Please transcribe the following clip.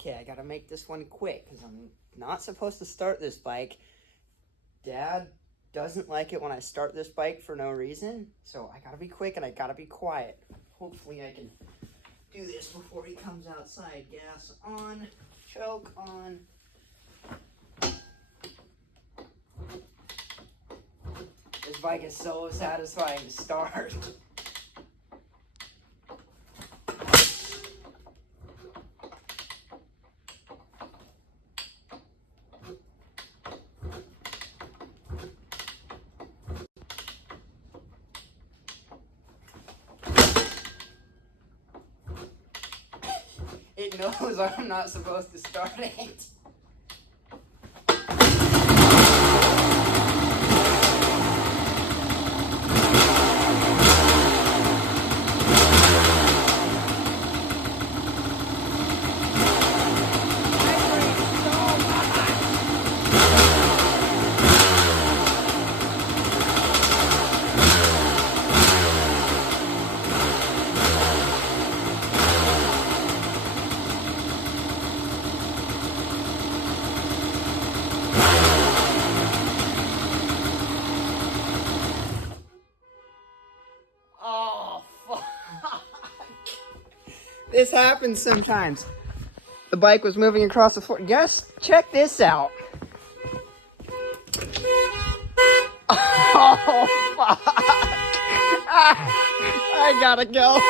okay, I gotta make this one quick because I'm not supposed to start this bike. Dad doesn't like it when I start this bike for no reason, so I gotta be quick and I gotta be quiet. Hopefully I can do this before he comes outside. Gas on, choke on. This bike is so satisfying to start. It knows I'm not supposed to start it. Oh, fuck. This happens sometimes. The bike was moving across the floor. Yes, check this out. Oh, fuck. I gotta go.